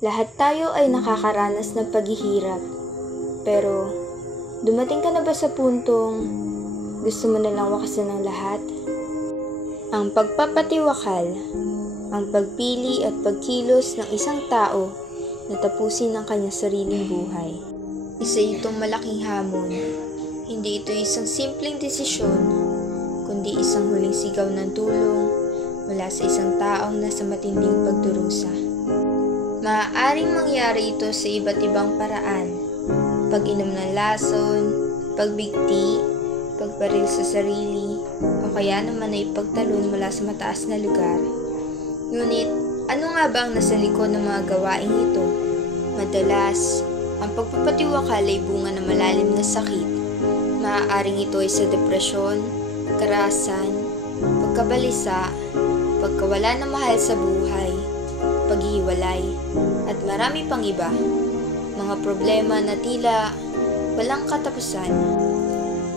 Lahat tayo ay nakakaranas ng paghihirap. Pero, dumating ka na ba sa puntong gusto mo na lang wakasan ng lahat? Ang pagpapatiwakal, ang pagpili at pagkilos ng isang tao na tapusin ang kanyang sariling buhay. Isa itong malaking hamon. Hindi ito isang simpleng desisyon, kundi isang huling sigaw ng tulong mula sa isang taong nasa matinding pagdurusa. Maaaring mangyari ito sa iba't ibang paraan. Pag-inom ng lason, pagbigti, pagbaril sa sarili, o kaya naman ay pagtalon mula sa mataas na lugar. Ngunit, ano nga ba ang nasa likod ng mga gawaing ito? Madalas, ang pagpapatiwakal ay bunga ng malalim na sakit. Maaaring ito ay sa depresyon, karahasan, pagkabalisa, pagkawala ng mahal sa buhay, paghiwalay, at marami pang iba. Mga problema na tila walang katapusan.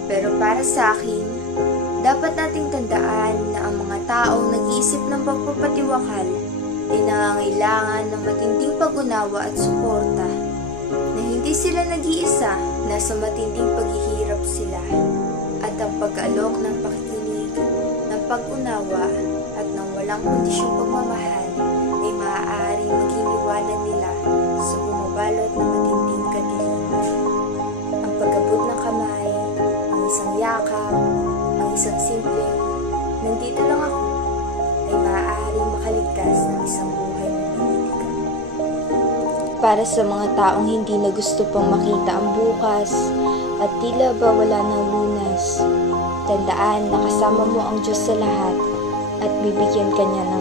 Pero para sa akin, dapat nating tandaan na ang mga taong nag-iisip ng pagpapatiwakal ay nangangailangan ng matinding pag-unawa at suporta, na hindi sila nag-iisa, nasa matinding paghihirap sila, at ang pag-alok ng pakikinig, ng pag-unawa, at ng walang kondisyong pagmamahal ay maaaring maging liwanag nila sa bumabalot ng matinding kadiliman. Ang pag-abot ng kamay, ang isang yakap, ang isang simpleng, nandito lang ako, ay maaaring makaligtas ng isang buhay na pinitika. Para sa mga taong hindi na gusto pang makita ang bukas at tila ba wala ng lunas, tandaan na kasama mo ang Diyos sa lahat at bibigyan ka niya ng